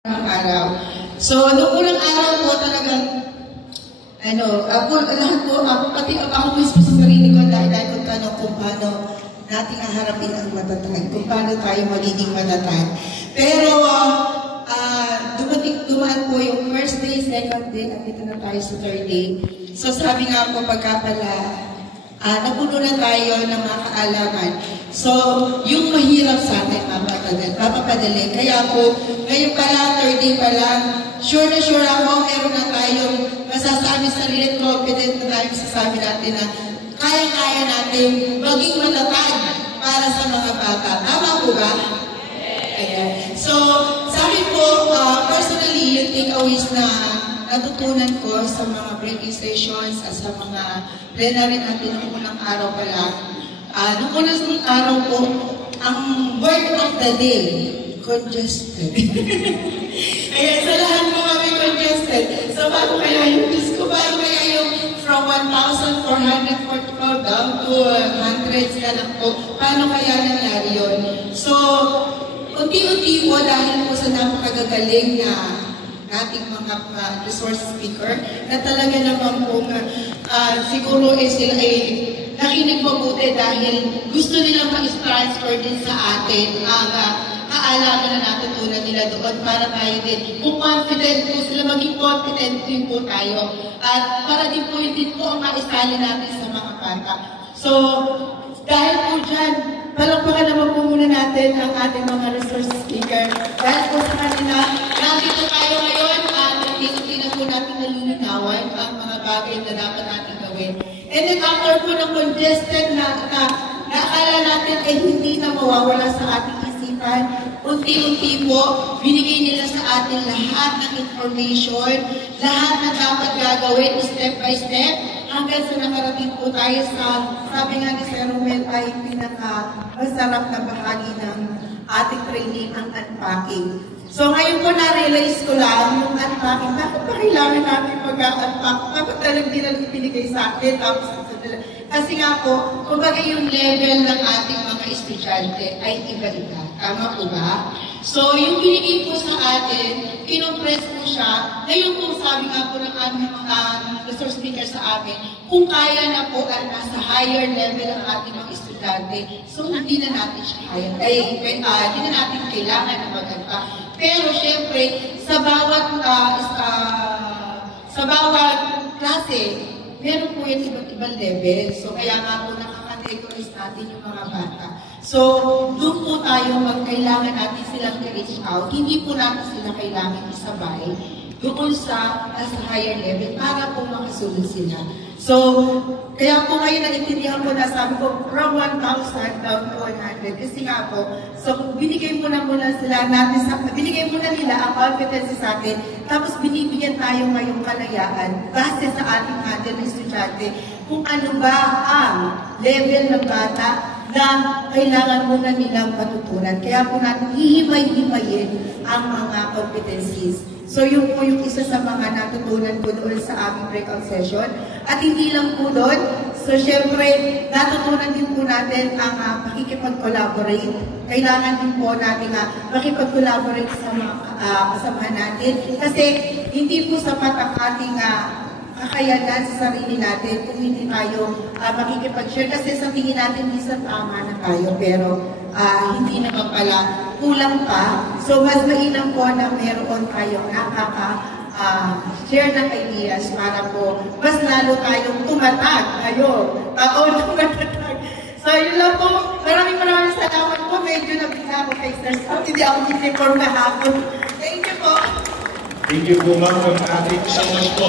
Araw. So, noong unang araw po talagang, pati ako mismo sa sarili ko, dahil kung tanong kung paano natin haharapin ang matatag, kung paano tayo magiging matatag. Pero, dumaan po yung first day, second day, at dito na tayo sa third day. So, sabi nga po, pagka pala, napuno na tayo ng mga kaalaman. So, yung mahirap sa atin, mapapadali. Kaya po, ngayon pala, third day pa lang, sure na sure ako, meron na tayong masasabi sa sarili, confident na tayo masasabi natin na kaya-kaya natin maging matatag para sa mga bata. Tama po ba? Ayan. So, sa akin po, personally, yung takeaways na natutunan ko sa mga breaking sessions at sa mga plenary natin noong unang araw pala. Noong unang araw po, ang word of the day, congested. Ayan, sa lahat mo kami congested. So, paano kaya yung Diyos ko? Paano kaya yung from 1,444 down to hundreds na lang po? Paano kaya nangyari yun? So, unti-unti po dahil po sa napakagagaling na ating mga resource speaker, na talaga naman po siguro sila ay nakinig mabuti dahil gusto nilang ma-transfer din sa atin ang kaalaman na natutunan nila doon para tayo din. Kung confident po sila, maging confident din po tayo. At para din po ang maisali natin sa mga bata. So, dahil po dyan, palakpakan naman po muna natin ang ating mga resource speaker. Dahil po sa kanila, nandito tayo ngayon at hindi na po natin nalulinawan ang mga bagay na dapat natin gawin. And then after po ng congested na akala natin ay hindi na mawawala sa ating isipan, unti-unti po, binigay nila sa atin lahat ng information, lahat na dapat gagawin step by step, hanggang sa nakarating po tayo sa, sabi nga ni Sir Romel, ay pinaka-masarap na bahagi ng ating training, ang unpacking. So ngayon po na-realize ko lang yung unpacking, bakit ba kailangan natin mag-unpack? Bakit talagang di lang pinigay sa atin? Kasi nga po, kumbaga yung level ng ating mga estudyante ay iba-iba. Tama po ba? So yung binigay po sa atin, kinompress po siya. Ngayon po sabi nga po ng aming mga resource speaker sa amin, kung kaya na po at nasa higher level ang ating mga estudyante, so hindi na natin siya kaya. Hindi na natin kailangan na maganda. Pero syempre, sa bawat klase, meron po yung iba't ibang level. So kaya nga po nakakategorize natin yung mga bata. So, doon po tayo kailangan natin silang i-reach out. Hindi po natin sila kailangan isabay doon sa higher level para po makasunod sila. So, kaya po ngayon naintindihan ko na sabi ko, from 1,000 down to 100. Kasi nga po, so binigay muna sila natin, binigay muna nila ang confidence sa atin, tapos binibigyan tayo ngayong kalayaan base sa ating handle ng estudyante kung ano ba ang level ng bata na kailangan muna nilang matutunan. Kaya po natin hihimay-himayin ang mga competencies. So yun po yung isa sa mga natutunan ko doon sa aming breakout session. At hindi lang po doon, so syempre natutunan din po natin ang pakikipag-collaborate. Kailangan din po natin makipag-collaborate sa mga kasamahan natin. Kasi hindi po sapat ang ating kakayanan sa sarili natin kung hindi tayo makikipag-share. Kasi sa tingin natin, minsan tama na tayo, pero hindi naman pala, kulang pa. So, mas mainam po na meron tayong share ng ideas para po mas lalo tayong tumatag. Ayun, tumatag. So, yun lang po. Maraming salamat po. Medyo nabigla ako kay Sir Sam. Hindi ako uniform kahapon. Thank you po. Thank you po, ma'am. Thank you so much po.